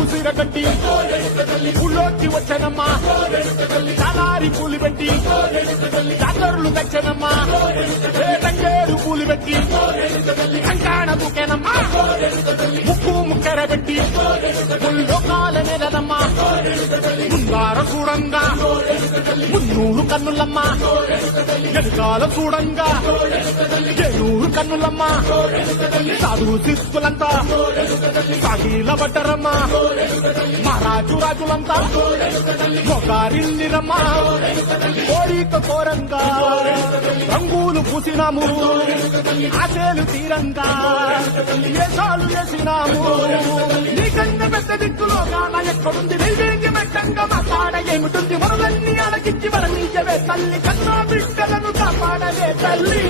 కుసిర కట్టి ఊళ్ళోకి వచ్చానమ్మా చాలారి పూలు పెట్టి జాతరలు తెచ్చానమ్మా తంగేరు పూలు పెట్టి కంకాణ దూకేనమ్మా ముక్కు ముక్కెర పెట్టి ముల్లోకాల నెలదమ్మా ముందార చూడంగా మున్నూరు కన్నులమ్మా ఎదుకాల చూడంగా ఏనూరు కన్నులమ్మా సాధు శిస్తులంతా సాగిల పడ్డరమ్మా మహారాజు రాజులంతా మొగారిల్లిరమ్మా కోరిక కోరంగా రంగులు పూసినాము ఆశలు తీరంగా వేషాలు వేసినాము నీకన్నా పెద్ద దిక్కులో కాన ఎక్కడుంది వెయ్యేకి మెట్టంగా మాట్లాడ ఏమిటుంది మనలన్నీ అలకించి వరమించవే తల్లి కన్నా బిడ్డలను కాపాడవే తల్లి